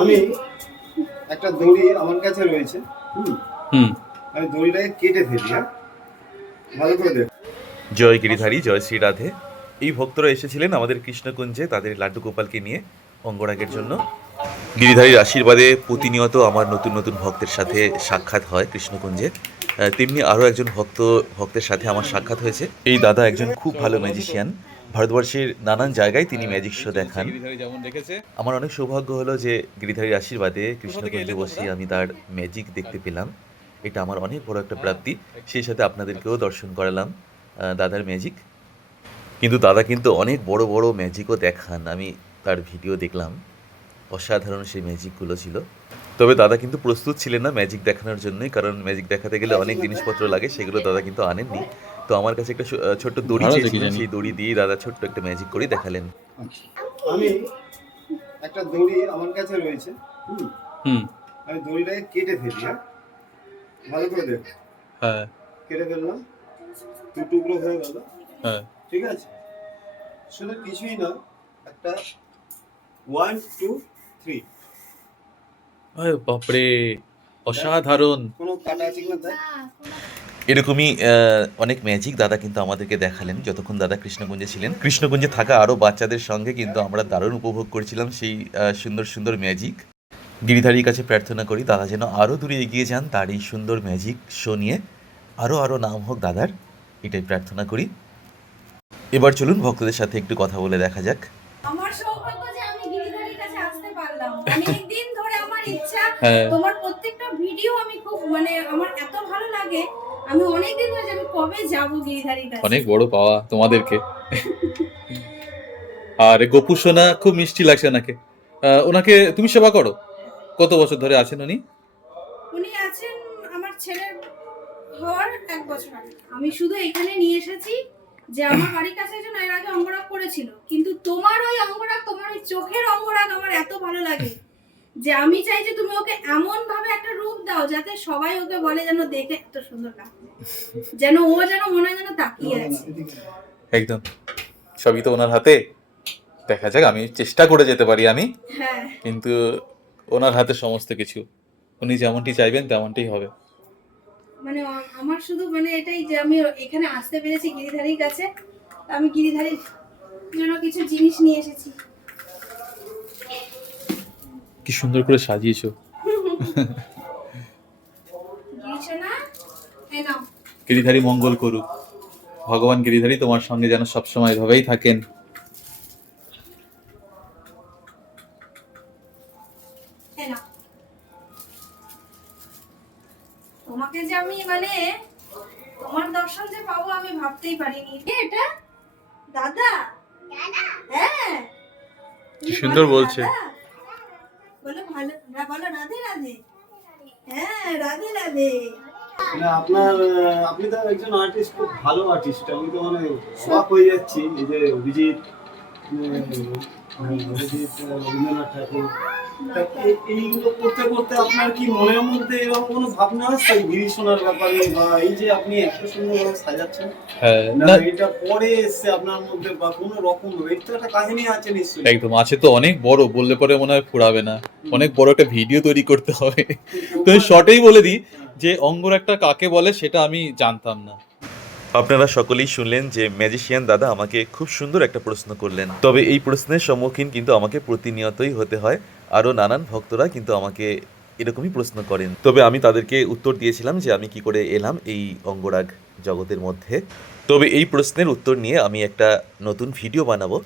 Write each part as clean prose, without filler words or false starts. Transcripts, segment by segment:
আমি একটা দড়ি আমার কাছে রয়েছে। আমি দড়িটাকে কেটে ফেলি। হ্যাঁ, ভালো করে দেখ। জয় গিরিধারী, জয় শ্রী রাধে। এই ভক্তরা এসেছিলেন আমাদের কৃষ্ণকুঞ্জে তাদের লাড্ডু গোপালকে নিয়ে অঙ্গরাগের জন্য। গিরিধারীর আশীর্বাদে প্রতিনিয়ত আমার নতুন নতুন ভক্তের সাথে সাক্ষাৎ হয় কৃষ্ণকুঞ্জে। তেমনি আরও একজন ভক্তের সাথে আমার সাক্ষাৎ হয়েছে। এই দাদা একজন খুব ভালো ম্যাজিশিয়ান। ভারতবর্ষের নানান জায়গায় তিনি ম্যাজিক শো দেখান। আমার অনেক সৌভাগ্য হলো যে গিরিধারীর আশীর্বাদে কৃষ্ণকুঞ্জে বসে আমি তার ম্যাজিক দেখতে পেলাম। এটা আমার অনেক বড় একটা প্রাপ্তি। সেই সাথে আপনাদেরকেও দর্শন করালাম দাদার ম্যাজিক। কিন্তু দাদা কিন্তু অনেক বড় বড় ম্যাজিকও দেখান। আমি তার ভিডিও দেখলাম, অসাধারণ সেই ম্যাজিকগুলো ছিল। তবে দাদা কিন্তু প্রস্তুত ছিলেন না ম্যাজিক দেখানোর জন্যই, কারণ ম্যাজিক দেখাতে গেলে অনেক জিনিসপত্র লাগে, সেগুলো দাদা কিন্তু আনেননি। তো আমার কাছে একটা ছোট্ট দড়ি চেয়েছিলেন, সেই দড়ি দিয়েই দাদা ছোট্ট একটা ম্যাজিক করেই দেখালেন। আমি একটা দড়ি আমার কাছে রয়েছে। আমি দড়িটাকে কেটে ফেলি। হ্যাঁ, ভালো করে দেখ। হ্যাঁ, কেটে ফেললাম, দু টুকরো হয়ে গেল। হ্যাঁ, ঠিক আছে, শুধু কিছুই না, একটা 1 2 3 আরে বাপরে, অসাধারণ। কোনো কাটা আছে কিনা দেখ। এরকমই অনেক ম্যাজিক দাদা কিন্তু আমাদেরকে দেখালেন যতক্ষণ দাদা কৃষ্ণকুঞ্জে ছিলেন। কৃষ্ণকুঞ্জে থাকা আরও বাচ্চাদের সঙ্গে কিন্তু আমরা দারুণ উপভোগ করেছিলাম সেই সুন্দর সুন্দর ম্যাজিক। গিরিধারীর কাছে প্রার্থনা করি দাদা যেন আরও দূরে এগিয়ে যান তার এই সুন্দর ম্যাজিক শো নিয়ে। আরও নাম হোক দাদার, এটাই প্রার্থনা করি। এবার চলুন ভক্তদের সাথে একটু কথা বলে দেখা যাক। আমার সৌভাগ্য যে আমি গিরিধারীর কাছে আসতে পারলাম। অনেক দিন ধরে আমার ইচ্ছা, হ্যাঁ। তোমার প্রত্যেকটা ভিডিও আমি খুব আমার এত ভালো লাগে। আমি অনেক দিন ধরে আমি কবে যাব গিরিধারীর কাছে। অনেক বড় পাওয়া তোমাদেরকে। আর গোপু সোনা খুব মিষ্টি লাগছে ওনাকে। ওনাকে তুমি সেবা করো? কত বছর ধরে আছেন উনি? উনি আছেন আমার ছেলের হওয়ার 1 বছর আগে। আমি শুধু এখানে নিয়ে এসেছি যে আমার বাড়ির কাছে একজন এর আগে অঙ্গরাগ করেছিল, কিন্তু তোমার ওই অঙ্গরাগ, তোমার ওই চোখের অঙ্গরাগ আমার এত ভালো লাগে যে আমি চাই যে তুমি ওকে এমন ভাবে একটা রূপ দাও যাতে সবাই ওকে বলে যেন দেখে এত সুন্দর লাগে, যেন ও যেন মনে হয় যেন তাকিয়ে আছে। একদম, সবই তো ওনার হাতে। দেখা যাক, আমি চেষ্টা করে যেতে পারি আমি, হ্যাঁ, কিন্তু ওনার হাতে সমস্ত কিছু। উনি যেমনটি চাইবেন তেমনটাই হবে। আমার শুধু এটাই যে আমি এখানে আসতে পেরেছি গিরিধারীর কাছে। আমি গিরিধারীর জন্য কিছু জিনিস নিয়ে এসেছি। কি সুন্দর করে সাজিয়েছো। গিরিধারী মঙ্গল করুক। ভগবান গিরিধারী তোমার সঙ্গে যেন সবসময় এভাবেই থাকেন। তোমাকে যে আমি তোমার দর্শন যে পাবো আমি ভাবতেই পারিনি। এটা দাদা, হ্যাঁ কি সুন্দর বলছে। বলো ভালো, বলো রাধে রাধে। হ্যাঁ, রাধে রাধে। আপনি তো একজন আর্টিস্ট, খুব ভালো আর্টিস্ট। আমি তো অবাক হয়ে যাচ্ছি এই যে অভিজিৎ, রবীন্দ্রনাথ ঠাকুর, এইগুলো করতে করতে আপনার কি মনের মধ্যে এরকম কোনো ভাবনা আসছে গিরি শোনার ব্যাপারে, বা এই যে আপনি এত সুন্দর সাজাচ্ছেন, না এটা পরে এসছে আপনার মধ্যে, বা কোনো রকম এটা একটা কাহিনী আছে নিশ্চয়ই? একদম আছে তো, অনেক বড়, বললে পরে মনে হয় ফুরাবে না। অনেক বড় একটা ভিডিও তৈরি করতে হবে। তো শর্টেই বলে দিই যে অঙ্গরাগটা কাকে বলে সেটা আমি জানতাম না। আপনারা সকলেই শুনলেন যে ম্যাজিশিয়ান দাদা আমাকে খুব সুন্দর একটা প্রশ্ন করলেন। তবে এই প্রশ্নের সম্মুখীন কিন্তু আমাকে প্রতিনিয়তই হতে হয়। আরও নানান ভক্তরা কিন্তু আমাকে এরকমই প্রশ্ন করেন। তবে আমি তাদেরকে উত্তর দিয়েছিলাম যে আমি কি করে এলাম এই অঙ্গরাগ জগতের মধ্যে। তবে এই প্রশ্নের উত্তর নিয়ে আমি একটা নতুন ভিডিও বানাবো,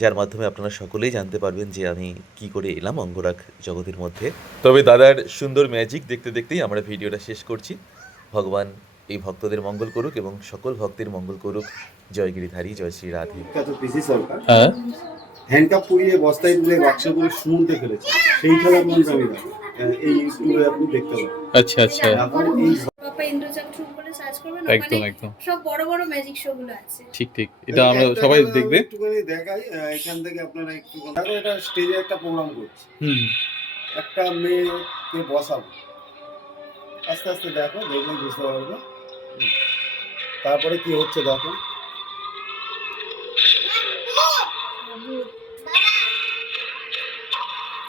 যার মাধ্যমে আপনারা সকলেই জানতে পারবেন যে আমি কি করে এলাম অঙ্গরাগ জগতের মধ্যে। তবে দাদার সুন্দর ম্যাজিক দেখতে দেখতেই আমরা ভিডিওটা শেষ করছি। ভগবান এই ভক্তদের মঙ্গল করুক এবং সকল ভক্তের মঙ্গল করুক। জয় গিরিধারী, জয় শ্রী রাধে। পিসি সরকার হ্যাঁ, হ্যান্ডকাপ পুড়িয়ে বস্তায় তুলে বাক্সে করে সমুদ্রে ফেলেছে, সেই খেলার মঞ্চ আমি এই ইউটিউবে আপনি দেখতে পাবেন। আচ্ছা আচ্ছা, এখন এই বাবা ইন্দ্রচন্দ্র বলে সার্চ করবেন, একদম একদম সব বড় বড় ম্যাজিক শো গুলো আছে। ঠিক ঠিক, এটা আমরা সবাই দেখবে। একটুখানি দেখাই, এখান থেকে আপনারা একটু দেখো, এটা স্টেজে একটা প্রোগ্রাম করছি, একটা মেয়েকে বসাবো। আস্তে আস্তে দেখো, দেখলে বুঝতে পারবে। তারপরে কি হচ্ছে দেখো।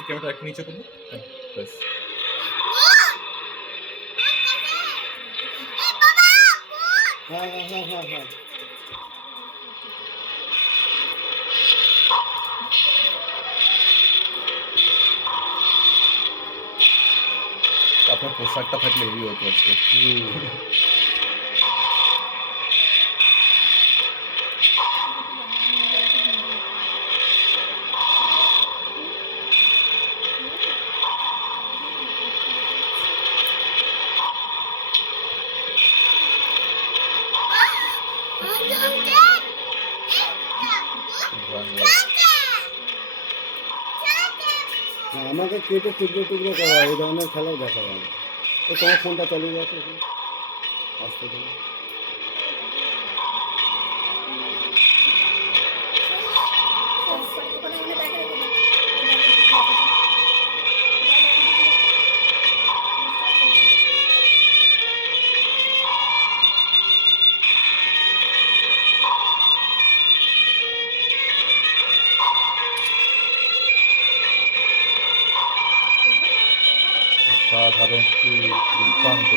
ক্যামেরা একটু নিচে করুন, ব্যাস। হ্যাঁ হ্যাঁ হ্যাঁ হ্যাঁ হ্যাঁ আপনার পোশাকটা থাকলে হেভি হতো আজকে। আমাকে কেটে টুকরো টুকরো করা এই ধরনের খেলাও দেখা যায় না। তো তোমার ফোনটা চালিয়ে যাচ্ছে আসতে দেবে। অসাধারণ, দুর্দান্ত।